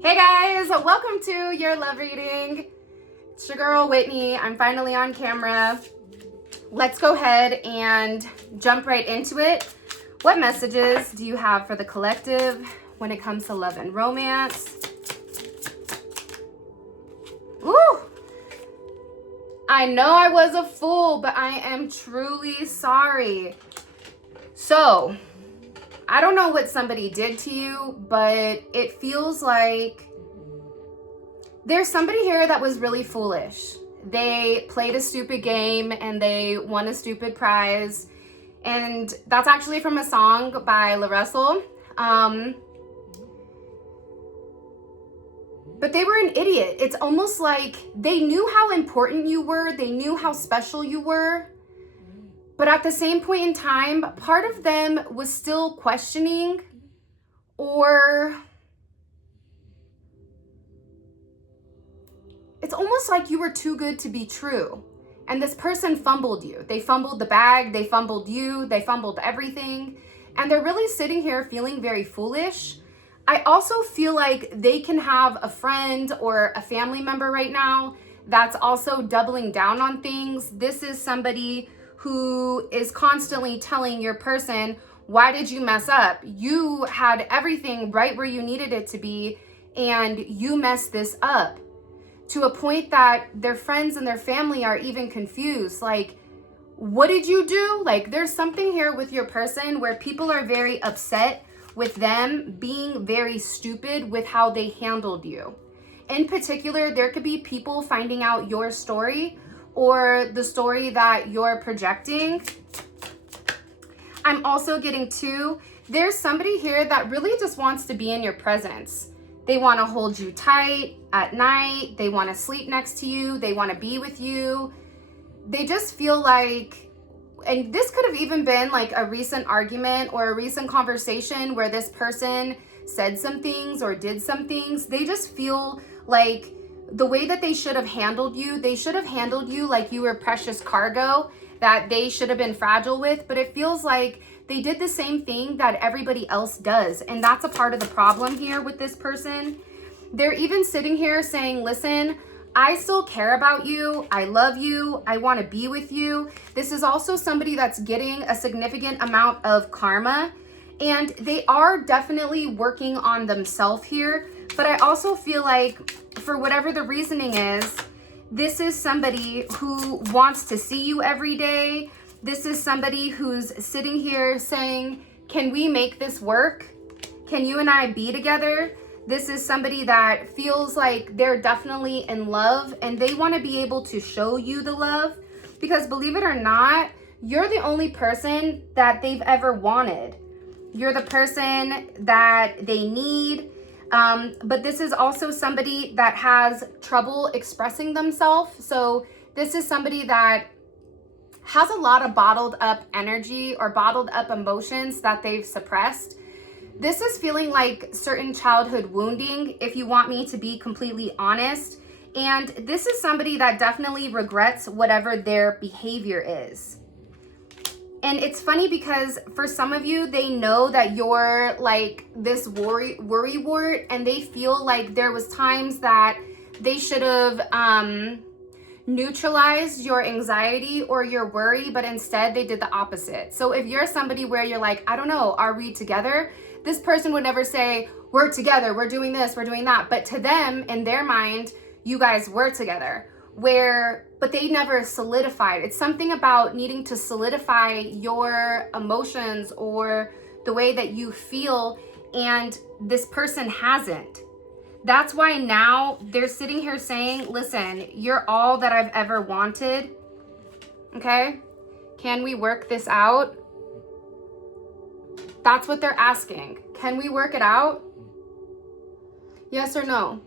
Hey guys, welcome to your love reading. It's your girl Whitney. I'm finally on camera. Let's go ahead and jump right into it. What messages do you have for the collective when it comes to love and romance? Woo! I know I was a fool, but I am truly sorry. So, I don't know what somebody did to you, but it feels like there's somebody here that was really foolish. They played a stupid game and they won a stupid prize. And that's actually from a song by La Russell. But they were an idiot. It's almost like they knew how important you were. They knew how special you were. But at the same point in time, part of them was still questioning, or it's almost like you were too good to be true. And this person fumbled you. They fumbled the bag, they fumbled you, they fumbled everything. And they're really sitting here feeling very foolish. I also feel like they can have a friend or a family member right now that's also doubling down on things. This is somebody who is constantly telling your person, why did you mess up? You had everything right where you needed it to be, and you messed this up. To a point that their friends and their family are even confused. Like, what did you do? Like, there's something here with your person where people are very upset with them being very stupid with how they handled you. In particular, there could be people finding out your story or the story that you're projecting. I'm also getting there's somebody here that really just wants to be in your presence. They want to hold you tight at night. They want to sleep next to you. They want to be with you. They just feel like, and this could have even been like a recent argument or a recent conversation where this person said some things or did some things. They just feel like the way that they should have handled you, they should have handled you like you were precious cargo that they should have been fragile with. But it feels like they did the same thing that everybody else does. And that's a part of the problem here with this person. They're even sitting here saying, listen, I still care about you. I love you. I want to be with you. This is also somebody that's getting a significant amount of karma. And they are definitely working on themselves here. But I also feel like, for whatever the reasoning is, this is somebody who wants to see you every day. This is somebody who's sitting here saying, can we make this work? Can you and I be together? This is somebody that feels like they're definitely in love and they want to be able to show you the love, because believe it or not, you're the only person that they've ever wanted. You're the person that they need. But this is also somebody that has trouble expressing themselves. So this is somebody that has a lot of bottled up energy or bottled up emotions that they've suppressed. This is feeling like certain childhood wounding, if you want me to be completely honest. And this is somebody that definitely regrets whatever their behavior is. And it's funny because for some of you, they know that you're like this worry wart, and they feel like there was times that they should have neutralized your anxiety or your worry, but instead they did the opposite. So if you're somebody where you're like, I don't know, are we together? This person would never say, we're together, we're doing this, we're doing that. But to them, in their mind, you guys were together. But they never solidified. It's something about needing to solidify your emotions or the way that you feel, and this person hasn't. That's why now they're sitting here saying, listen, you're all that I've ever wanted. Okay? Can we work this out? That's what they're asking. Can we work it out? Yes or no?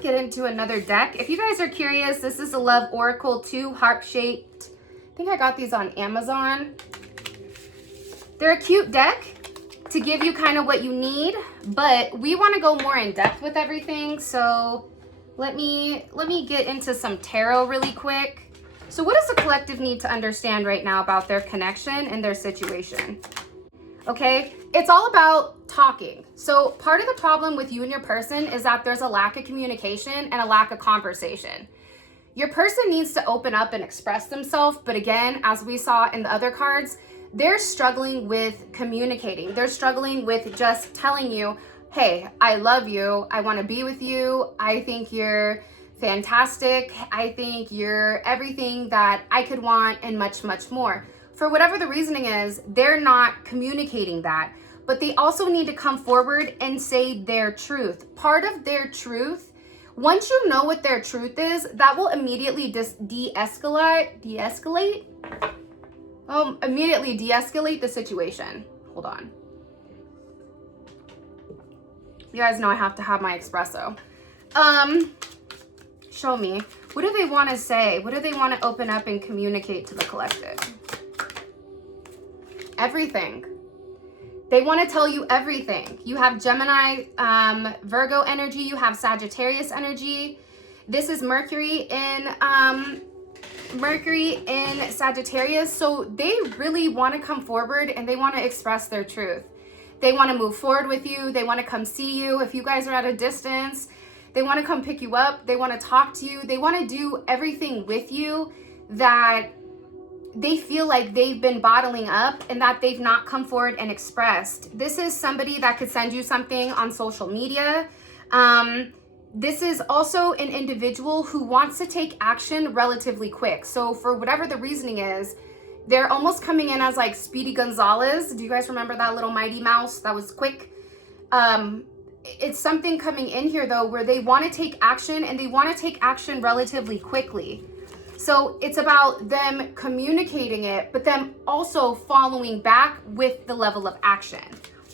Get into another deck. If you guys are curious, this is a Love Oracle 2 heart-shaped. I think I got these on Amazon. They're a cute deck to give you kind of what you need, but we want to go more in depth with everything. So let me get into some tarot really quick. So what does the collective need to understand right now about their connection and their situation? Okay, it's all about talking. So part of the problem with you and your person is that there's a lack of communication and a lack of conversation. Your person needs to open up and express themselves, but again, as we saw in the other cards, they're struggling with communicating. They're struggling with just telling you, hey, I love you. I want to be with you. I think you're fantastic. I think you're everything that I could want and much, much more. For whatever the reasoning is, they're not communicating that, but they also need to come forward and say their truth. Part of their truth, once you know what their truth is, that will immediately immediately de-escalate the situation. Hold on. You guys know I have to have my espresso. Show me. What do they want to say? What do they want to open up and communicate to the collective? Everything. They want to tell you everything. You have Gemini, Virgo energy. You have Sagittarius energy. This is Mercury in Sagittarius. So they really want to come forward and they want to express their truth. They want to move forward with you. They want to come see you. If you guys are at a distance, they want to come pick you up. They want to talk to you. They want to do everything with you that they feel like they've been bottling up and that they've not come forward and expressed. This is somebody that could send you something on social media. This is also an individual who wants to take action relatively quick. So for whatever the reasoning is, they're almost coming in as like Speedy Gonzalez. Do you guys remember that little Mighty Mouse that was quick? It's something coming in here though where they want to take action and they want to take action relatively quickly. So it's about them communicating it, but them also following back with the level of action.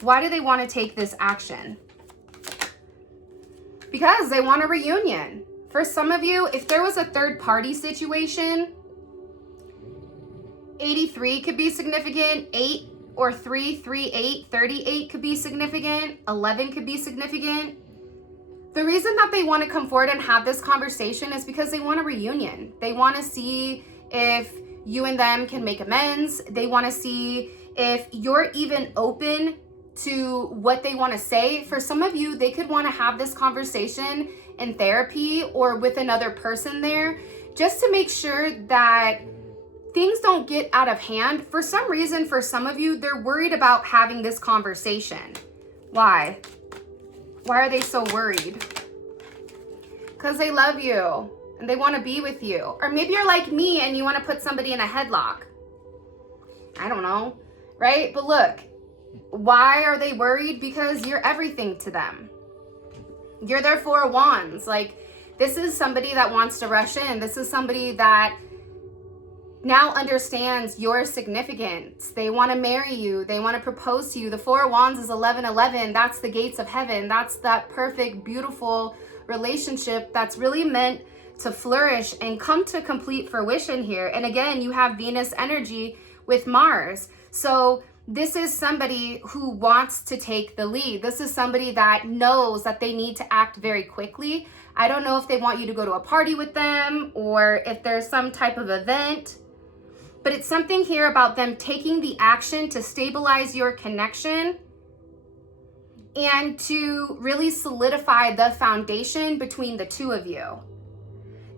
Why do they want to take this action? Because they want a reunion. For some of you, if there was a third party situation, 83 could be significant, 8 or 3, 3, 8, 38 could be significant, 11 could be significant. The reason that they want to come forward and have this conversation is because they want a reunion. They want to see if you and them can make amends. They want to see if you're even open to what they want to say. For some of you, they could want to have this conversation in therapy or with another person there, just to make sure that things don't get out of hand. For some reason, for some of you, they're worried about having this conversation. Why? Why are they so worried? Because they love you and they want to be with you. Or maybe you're like me and you want to put somebody in a headlock. I don't know, right? But look, why are they worried? Because you're everything to them. You're their 4 of Wands. Like, this is somebody that wants to rush in. This is somebody that now understands your significance. They want to marry you. They want to propose to you. The 4 of Wands is 1111. That's the gates of heaven. That's that perfect, beautiful relationship that's really meant to flourish and come to complete fruition here. And again, you have Venus energy with Mars. So this is somebody who wants to take the lead. This is somebody that knows that they need to act very quickly. I don't know if they want you to go to a party with them or if there's some type of event. But it's something here about them taking the action to stabilize your connection and to really solidify the foundation between the two of you.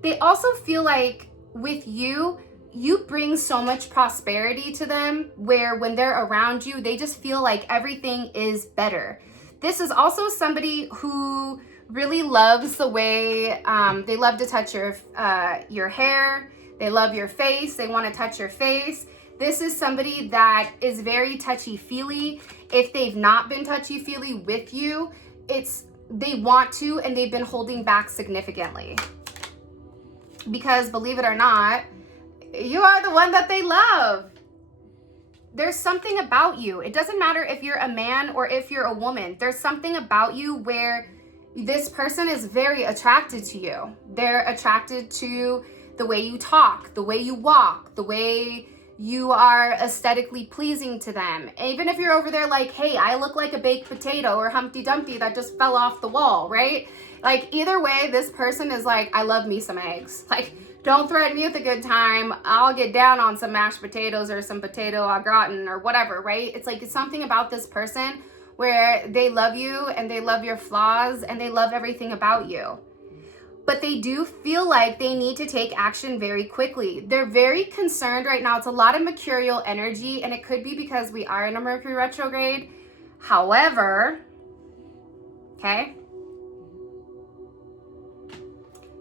They also feel like with you, you bring so much prosperity to them where when they're around you, they just feel like everything is better. This is also somebody who really loves the way they love to touch your hair. They love your face. They want to touch your face. This is somebody that is very touchy-feely. If they've not been touchy-feely with you, they want to, and they've been holding back significantly. Because believe it or not, you are the one that they love. There's something about you. It doesn't matter if you're a man or if you're a woman. There's something about you where this person is very attracted to you. They're attracted to the way you talk, the way you walk, the way you are aesthetically pleasing to them. Even if you're over there like, hey, I look like a baked potato or Humpty Dumpty that just fell off the wall, right? Like, either way, this person is like, I love me some eggs. Like, Don't threaten me with a good time. I'll get down on some mashed potatoes or some potato au gratin or whatever, right? It's like, it's something about this person where they love you and they love your flaws and they love everything about you. But they do feel like they need to take action very quickly. They're very concerned right now. It's a lot of mercurial energy, and it could be because we are in a Mercury retrograde. However, okay,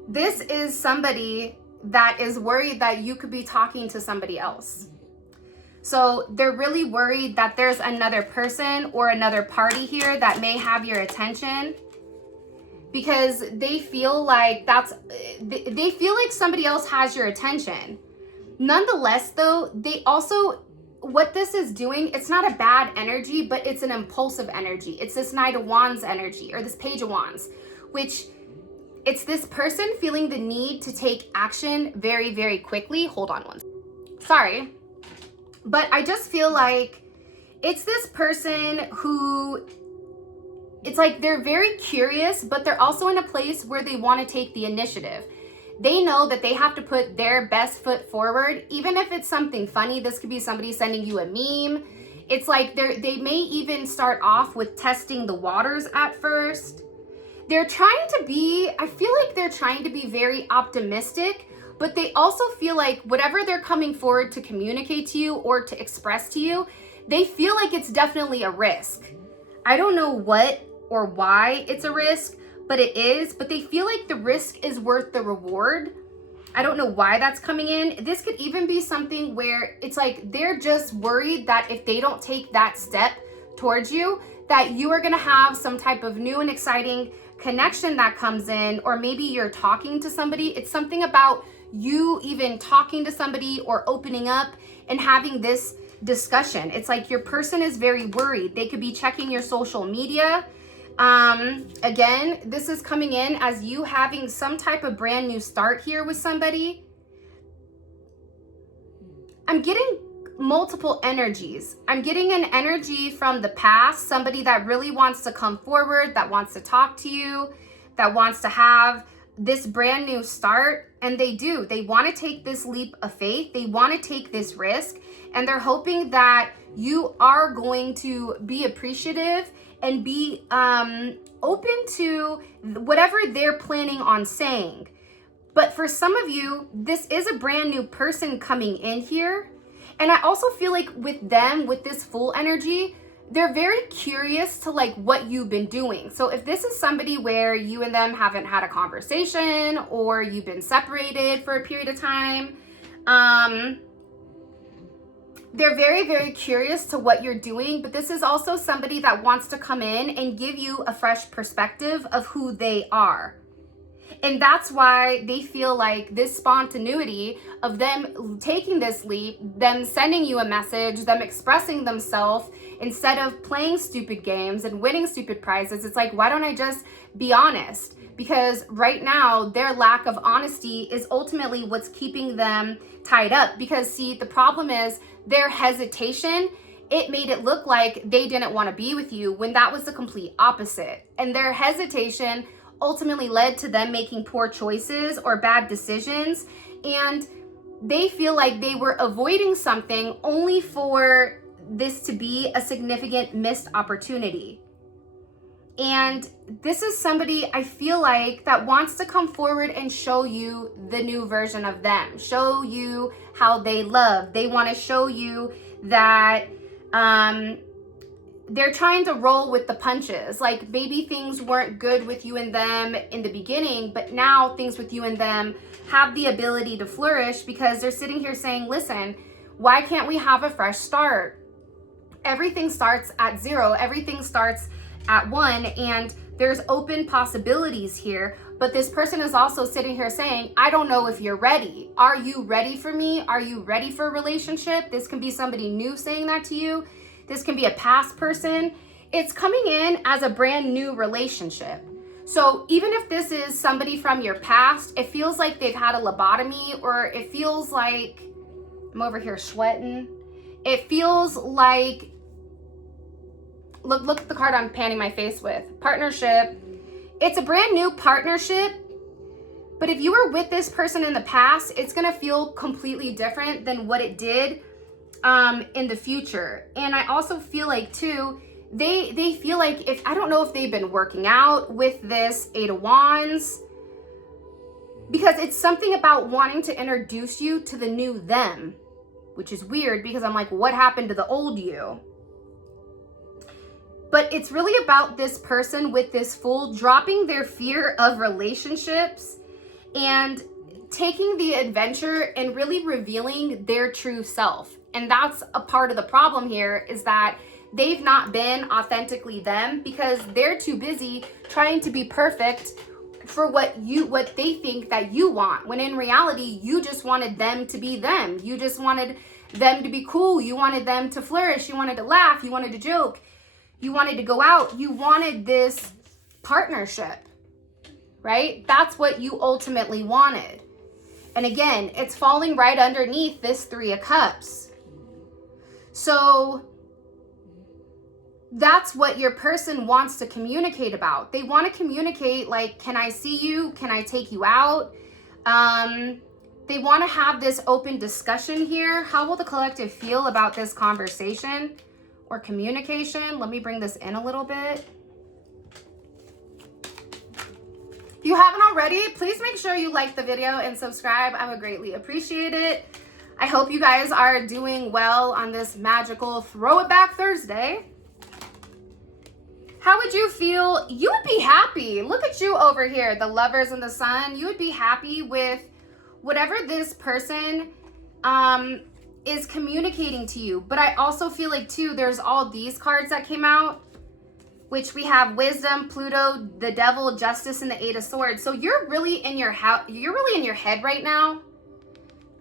this is somebody that is worried that you could be talking to somebody else. So they're really worried that there's another person or another party here that may have your attention, because they feel like they feel like somebody else has your attention. Nonetheless, though, they also, what this is doing, it's not a bad energy, but it's an impulsive energy. It's this Knight of Wands energy, or this Page of Wands, which it's this person feeling the need to take action very, very quickly. Hold on one. Sorry. But I just feel like it's this person who, it's like they're very curious, but they're also in a place where they want to take the initiative. They know that they have to put their best foot forward, even if it's something funny. This could be somebody sending you a meme. It's like they may even start off with testing the waters at first. They're trying to be, I feel like they're trying to be very optimistic, but they also feel like whatever they're coming forward to communicate to you or to express to you, they feel like it's definitely a risk. I don't know what or why it's a risk, but it is. But they feel like the risk is worth the reward. I don't know why that's coming in. This could even be something where it's like they're just worried that if they don't take that step towards you, that you are going to have some type of new and exciting connection that comes in, or maybe you're talking to somebody. It's something about you even talking to somebody or opening up and having this discussion. It's like your person is very worried. They could be checking your social media. Again, this is coming in as you having some type of brand new start here with somebody. I'm getting multiple energies. I'm getting an energy from the past, somebody that really wants to come forward, that wants to talk to you, that wants to have this brand new start. And they do. They want to take this leap of faith. They want to take this risk. And they're hoping that you are going to be appreciative and be open to whatever they're planning on saying. But for some of you, this is a brand new person coming in here. And I also feel like with them, with this full energy, they're very curious to like what you've been doing. So if this is somebody where you and them haven't had a conversation, or you've been separated for a period of time, they're very, very curious to what you're doing. But this is also somebody that wants to come in and give you a fresh perspective of who they are. And that's why they feel like this spontaneity of them taking this leap, them sending you a message, them expressing themselves instead of playing stupid games and winning stupid prizes. It's like, why don't I just be honest? Because right now, their lack of honesty is ultimately what's keeping them tied up. Because see, the problem is their hesitation. It made it look like they didn't want to be with you when that was the complete opposite. And their hesitation ultimately led to them making poor choices or bad decisions. And they feel like they were avoiding something only for this to be a significant missed opportunity. And this is somebody I feel like that wants to come forward and show you the new version of them, show you how they love. They want to show you that they're trying to roll with the punches. Like maybe things weren't good with you and them in the beginning, but now things with you and them have the ability to flourish because they're sitting here saying, listen, why can't we have a fresh start? Everything starts at 0. Everything starts at 1, and there's open possibilities here. But this person is also sitting here saying, I don't know if you're ready. Are you ready for me? Are you ready for a relationship? This can be somebody new saying that to you. This can be a past person. It's coming in as a brand new relationship. So even if this is somebody from your past, it feels like they've had a lobotomy, or it feels like, I'm over here sweating. It feels like, look at the card I'm panning my face with. Partnership. It's a brand new partnership, But if you were with this person in the past, it's gonna feel completely different than what it did in the future. And I also feel like too, they feel like, if I don't know if they've been working out with this Eight of Wands, because it's something about wanting to introduce you to the new them, which is weird because I'm like, what happened to the old you? But it's really about this person with this Fool dropping their fear of relationships and taking the adventure and really revealing their true self. And that's a part of the problem here, is that they've not been authentically them because they're too busy trying to be perfect for what they think that you want, when in reality you just wanted them to be them. You just wanted them to be cool. You wanted them to flourish. You wanted to laugh. You wanted to joke. You wanted to go out. You wanted this partnership, right? That's what you ultimately wanted. And again, it's falling right underneath this Three of Cups. So that's what your person wants to communicate about. They want to communicate like, can I see you? Can I take you out? They want to have this open discussion here. How will the collective feel about this conversation or communication? Let me bring this in a little bit. If you haven't already, please make sure you like the video and subscribe. I would greatly appreciate it. I hope you guys are doing well on this magical Throw It Back Thursday. How would you feel? You would be happy. Look at you over here, the Lovers and the Sun. You would be happy with whatever this person is communicating to you. But I also feel like too, there's all these cards that came out, which we have Wisdom, Pluto, the Devil, Justice, and the Eight of Swords. So you're really in your head right now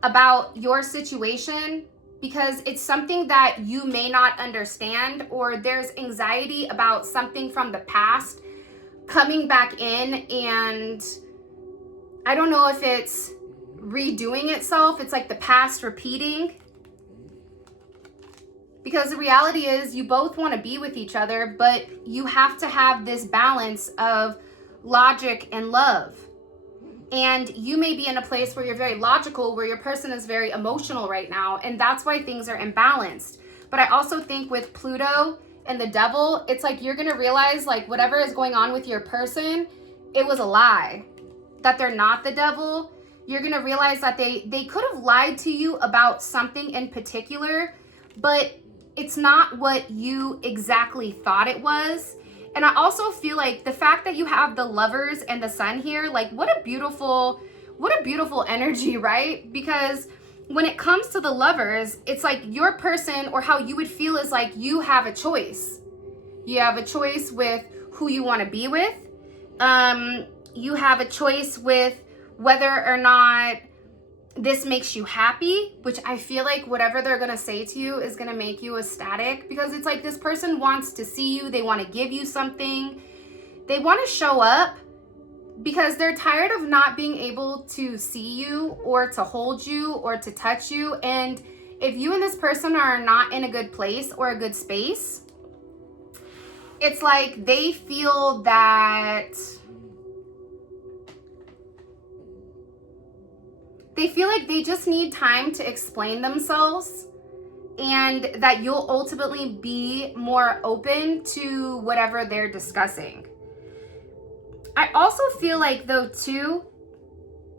about your situation, because it's something that you may not understand, or there's anxiety about something from the past coming back in, and I don't know if it's redoing itself. It's like the past repeating, because the reality is you both want to be with each other, but you have to have this balance of logic and love. And you may be in a place where you're very logical, where your person is very emotional right now, and that's why things are imbalanced. But I also think with Pluto and the Devil, it's like you're going to realize like whatever is going on with your person, it was a lie, that they're not the devil. You're going to realize that they could have lied to you about something in particular, but it's not what you exactly thought it was. And I also feel like the fact that you have the Lovers and the Sun here, like what a beautiful energy, right? Because when it comes to the Lovers, it's like your person, or how you would feel, is like you have a choice. You have a choice with who you want to be with. You have a choice with whether or not this makes you happy, which I feel like whatever they're going to say to you is going to make you ecstatic, because it's like this person wants to see you. They want to give you something. They want to show up because they're tired of not being able to see you or to hold you or to touch you. And if you and this person are not in a good place or a good space, it's like they feel that they just need time to explain themselves, and that you'll ultimately be more open to whatever they're discussing. I also feel like though too,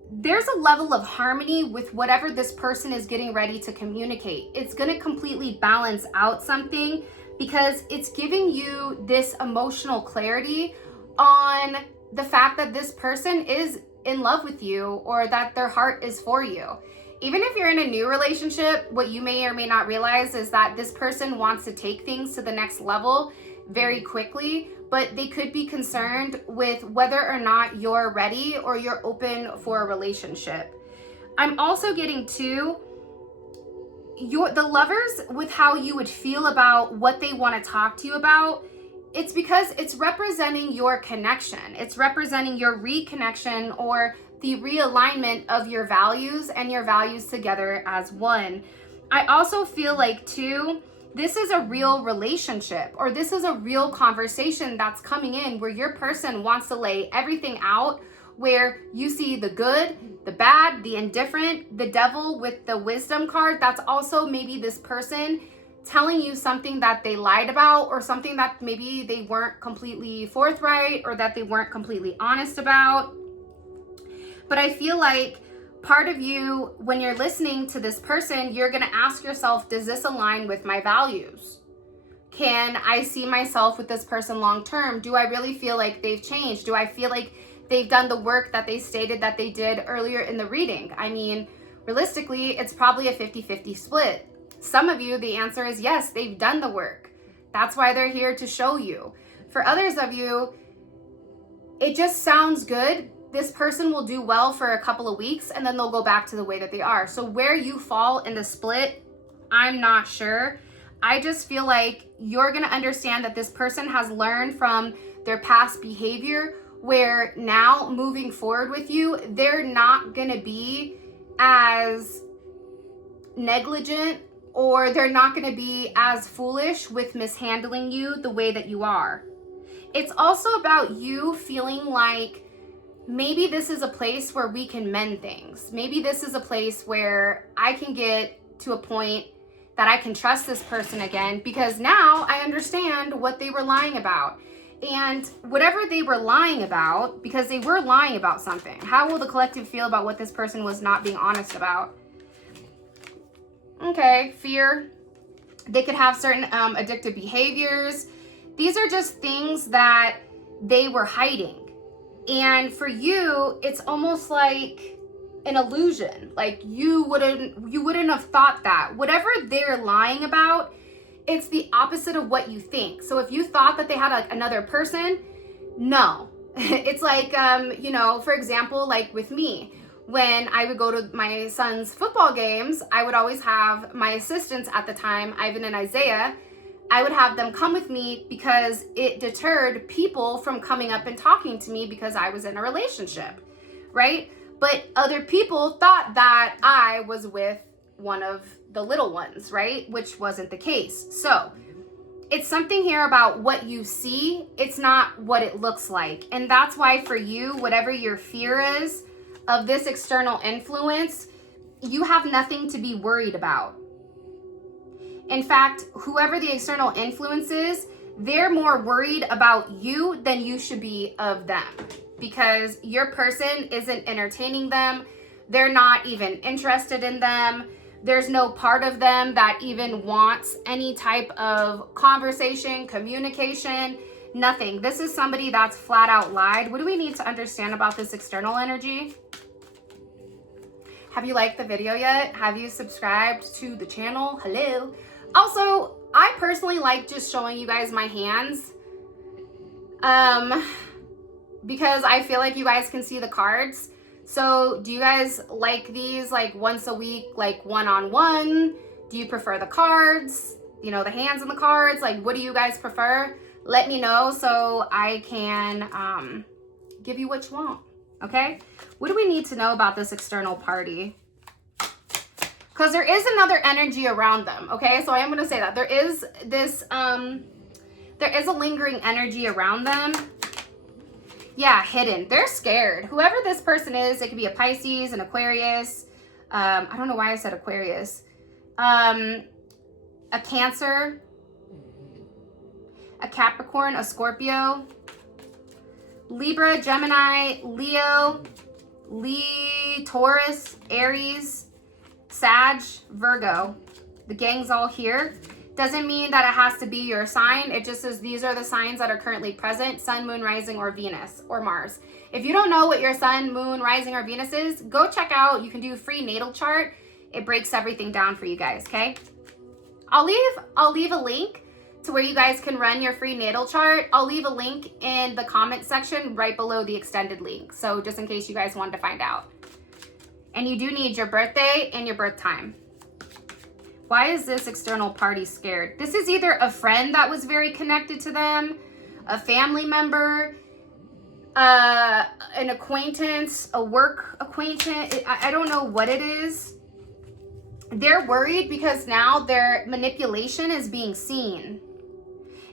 there's a level of harmony with whatever this person is getting ready to communicate. It's going to completely balance out something, because it's giving you this emotional clarity on the fact that this person is in love with you, or that their heart is for you. Even if you're in a new relationship, what you may or may not realize is that this person wants to take things to the next level very quickly, but they could be concerned with whether or not you're ready or you're open for a relationship. I'm also getting to the Lovers, with how you would feel about what they want to talk to you about. It's because it's representing your connection. It's representing your reconnection, or the realignment of your values and your values together as one. I also feel like too, this is a real relationship, or this is a real conversation that's coming in, where your person wants to lay everything out where you see the good, the bad, the indifferent, the devil with the wisdom card. That's also maybe this person telling you something that they lied about, or something that maybe they weren't completely forthright, or that they weren't completely honest about. But I feel like part of you, when you're listening to this person, you're going to ask yourself, does this align with my values? Can I see myself with this person long term? Do I really feel like they've changed? Do I feel like they've done the work that they stated that they did earlier in the reading? I mean, realistically, it's probably a 50-50 split. Some of you, the answer is yes, they've done the work. That's why they're here to show you. For others of you, it just sounds good. This person will do well for a couple of weeks and then they'll go back to the way that they are. So where you fall in the split, I'm not sure. I just feel like you're going to understand that this person has learned from their past behavior, where now moving forward with you, they're not going to be as negligent, or they're not going to be as foolish with mishandling you the way that you are. It's also about you feeling like maybe this is a place where we can mend things. Maybe this is a place where I can get to a point that I can trust this person again, because now I understand what they were lying about. And whatever they were lying about, because they were lying about something, how will the collective feel about what this person was not being honest about? Okay, fear. They could have certain addictive behaviors. These are just things that they were hiding. And for you, it's almost like an illusion. Like you wouldn't have thought that. Whatever they're lying about, it's the opposite of what you think. So if you thought that they had like another person, no. It's like, for example, like with me, when I would go to my son's football games, I would always have my assistants at the time, Ivan and Isaiah. I would have them come with me because it deterred people from coming up and talking to me because I was in a relationship, right? But other people thought that I was with one of the little ones, right? Which wasn't the case. So it's something here about what you see. It's not what it looks like. And that's why for you, whatever your fear is of this external influence, you have nothing to be worried about. In fact, whoever the external influence is, they're more worried about you than you should be of them, because your person isn't entertaining them. They're not even interested in them. There's no part of them that even wants any type of conversation, communication, nothing. This is somebody that's flat out lied. What do we need to understand about this external energy? Have you liked the video yet? Have you subscribed to the channel? Hello. Also, I personally like just showing you guys my hands because I feel like you guys can see the cards. So do you guys like these like once a week, like one-on-one? Do you prefer the cards? The hands and the cards? Like, what do you guys prefer? Let me know so I can give you what you want, okay? What do we need to know about this external party? Because there is another energy around them, okay? So I am going to say that. There is this, there is a lingering energy around them. Yeah, hidden. They're scared. Whoever this person is, it could be a Pisces, an Aquarius. I don't know why I said Aquarius. A Cancer, a Capricorn, a Scorpio, Libra, Gemini, Leo, Taurus, Aries, Sag, Virgo. The gang's all here. Doesn't mean that it has to be your sign. It just says these are the signs that are currently present: Sun, Moon, Rising, or Venus, or Mars. If you don't know what your Sun, Moon, Rising, or Venus is, go check out. You can do a free natal chart. It breaks everything down for you guys, okay? I'll leave a link to where you guys can run your free natal chart. I'll leave a link in the comment section right below the extended link. So just in case you guys wanted to find out. And you do need your birthday and your birth time. Why is this external party scared? This is either a friend that was very connected to them, a family member, an acquaintance, a work acquaintance. I don't know what it is. They're worried because now their manipulation is being seen.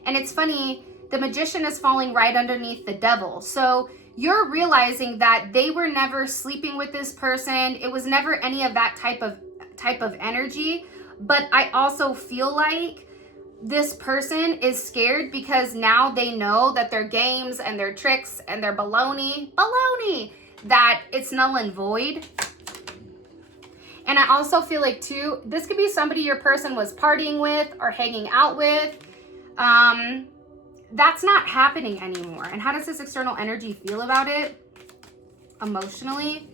And it's funny, the Magician is falling right underneath the Devil. So you're realizing that they were never sleeping with this person. It was never any of that type of energy. But I also feel like this person is scared because now they know that their games and their tricks and their baloney, that it's null and void. And I also feel like too, this could be somebody your person was partying with or hanging out with. That's not happening anymore. And how does this external energy feel about it? Emotionally?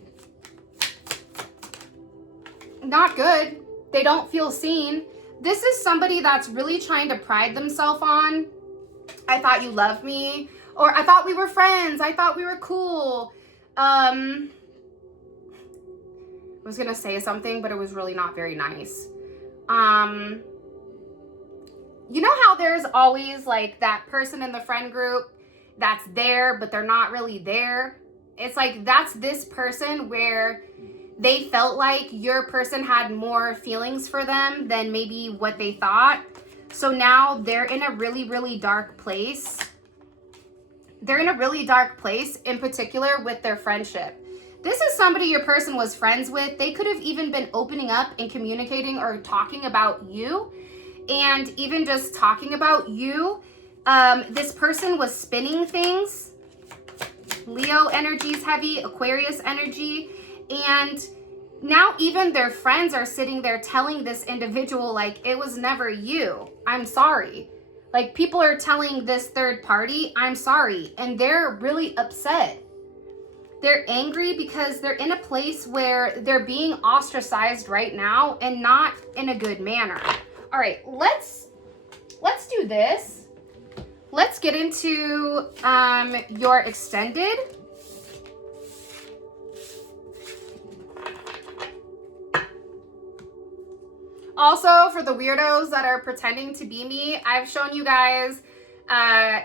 Not good. They don't feel seen. This is somebody that's really trying to pride themselves on, I thought you loved me, or I thought we were friends, I thought we were cool. I was gonna say something, but it was really not very nice. You know how there's always like that person in the friend group that's there, but they're not really there? It's like that's this person where they felt like your person had more feelings for them than maybe what they thought. So now they're in a really, really dark place. They're in a really dark place, in particular with their friendship. This is somebody your person was friends with. They could have even been opening up and communicating or talking about you. And even just talking about you, this person was spinning things. Leo energy is heavy, Aquarius energy. And now even their friends are sitting there telling this individual, like, it was never you. I'm sorry. Like, people are telling this third party, I'm sorry. And they're really upset. They're angry because they're in a place where they're being ostracized right now and not in a good manner. All right, let's do this. Let's get into your extended. Also, for the weirdos that are pretending to be me, I've shown you guys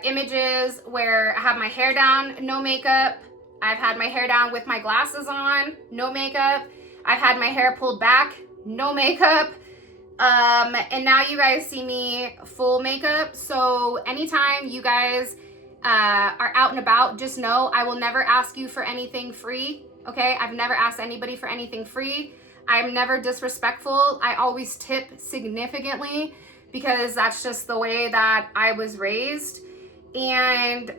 images where I have my hair down, no makeup. I've had my hair down with my glasses on, no makeup. I've had my hair pulled back, no makeup. And now you guys see me full makeup. So anytime you guys are out and about, just know I will never ask you for anything free. Okay? I've never asked anybody for anything free. I'm never disrespectful. I always tip significantly because that's just the way that I was raised. And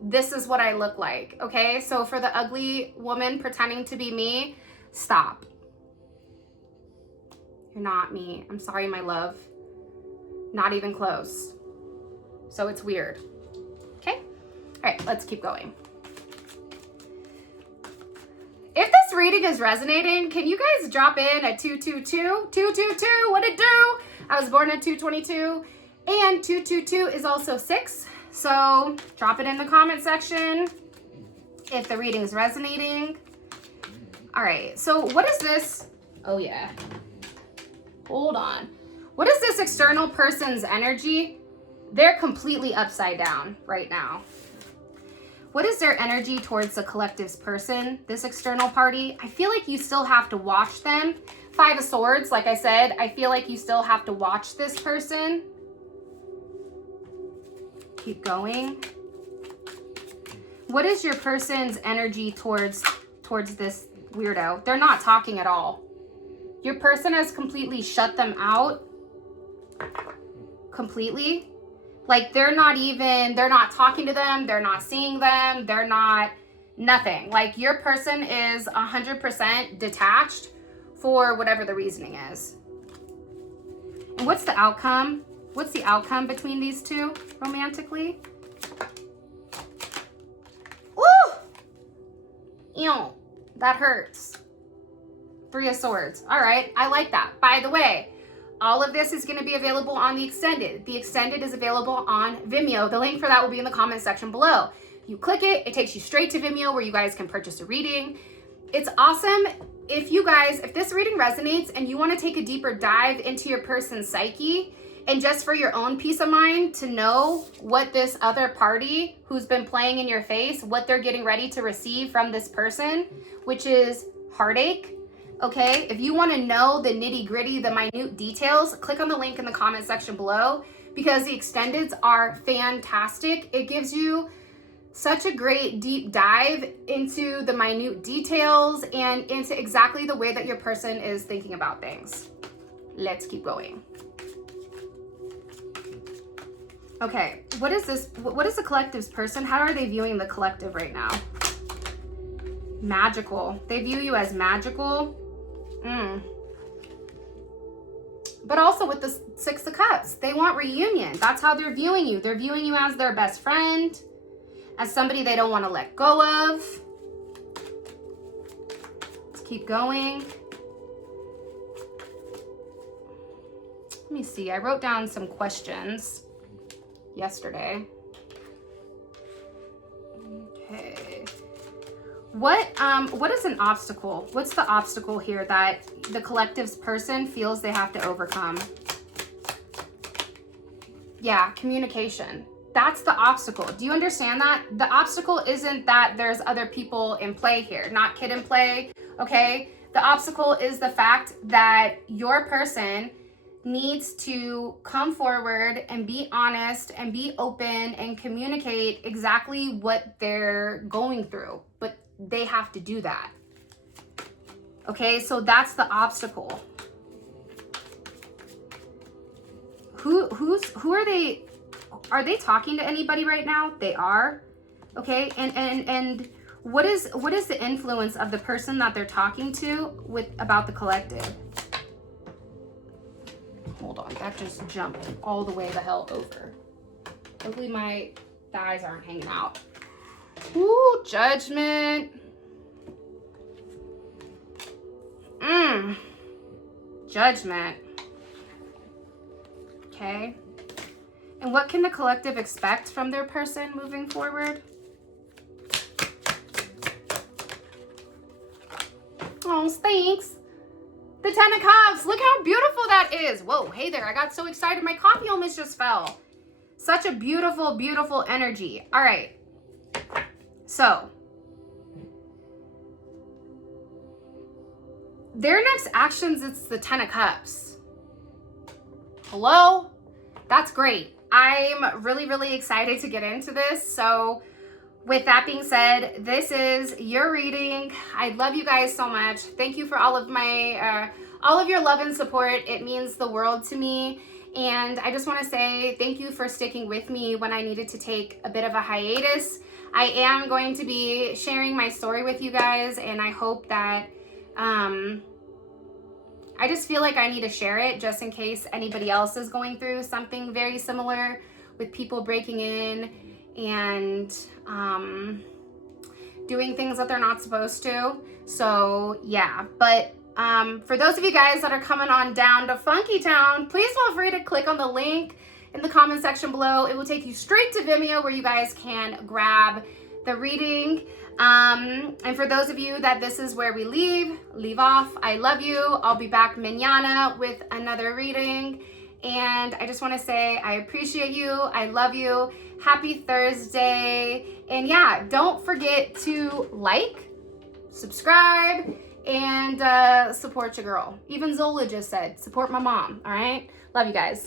this is what I look like. Okay? So for the ugly woman pretending to be me, stop. You're not me. I'm sorry, my love. Not even close. So it's weird. Okay? All right, let's keep going. If this reading is resonating, can you guys drop in at 222? 222, what it do? I was born at 222, and 222 is also 6. So drop it in the comment section if the reading is resonating. All right, so what is this? Oh, yeah. Hold on. What is this external person's energy? They're completely upside down right now. What is their energy towards the collective's person, this external party? I feel like you still have to watch them. 5 of Swords, like I said, I feel like you still have to watch this person. Keep going. What is your person's energy towards this weirdo? They're not talking at all. Your person has completely shut them out. Completely. Like they're not talking to them. They're not seeing them. They're not nothing. Like your person is 100% detached for whatever the reasoning is. And what's the outcome? What's the outcome between these two romantically? Ooh! Ew, that hurts. 3 of Swords. All right, I like that. By the way, all of this is going to be available on the extended. The extended is available on Vimeo. The link for that will be in the comment section below. You click it, it takes you straight to Vimeo where you guys can purchase a reading. It's awesome. If this reading resonates and you want to take a deeper dive into your person's psyche, and just for your own peace of mind to know what this other party who's been playing in your face, what they're getting ready to receive from this person, which is heartache. Okay, if you want to know the nitty gritty, the minute details, click on the link in the comment section below because the extendeds are fantastic. It gives you Such a great deep dive into the minute details and into exactly the way that your person is thinking about things. Let's keep going. Okay, what is this? What is the collective's person? How are they viewing the collective right now? Magical. They view you as magical. But also with the Six of Cups, they want reunion. That's how they're viewing you. They're viewing you as their best friend, as somebody they don't want to let go of. Let's keep going. Let me see. I wrote down some questions yesterday. Okay. What is an obstacle? What's the obstacle here that the collective's person feels they have to overcome? Yeah, communication. That's the obstacle. Do you understand that? The obstacle isn't that there's other people in play here, not kid in play, okay? The obstacle is the fact that your person needs to come forward and be honest and be open and communicate exactly what they're going through, but they have to do that. Okay, so that's the obstacle. Who are they? Are they talking to anybody right now? They are. Okay, and what is the influence of the person that they're talking to about the collective? Hold on, that just jumped all the way the hell over. Hopefully my thighs aren't hanging out. Ooh, Judgment. Judgment. Okay. And what can the collective expect from their person moving forward? Oh, thanks. The Ten of Cups. Look how beautiful that is. Whoa, hey there. I got so excited. My coffee almost just fell. Such a beautiful, beautiful energy. All right. So, their next actions, it's the Ten of Cups. Hello? That's great. I'm really, really excited to get into this. So, with that being said, this is your reading. I love you guys so much. Thank you for all of your love and support. It means the world to me. And I just want to say thank you for sticking with me when I needed to take a bit of a hiatus. I am going to be sharing my story with you guys, and I hope that I just feel like I need to share it just in case anybody else is going through something very similar with people breaking in and doing things that they're not supposed to. So yeah, but for those of you guys that are coming on down to Funky Town, please feel free to click on the link in the comment section below. It will take you straight to Vimeo where you guys can grab the reading. And for those of you that this is where we leave off, I love you. I'll be back mañana with another reading. And I just want to say I appreciate you. I love you. Happy Thursday. And yeah, don't forget to like, subscribe, and support your girl. Even Zola just said, support my mom. All right? Love you guys.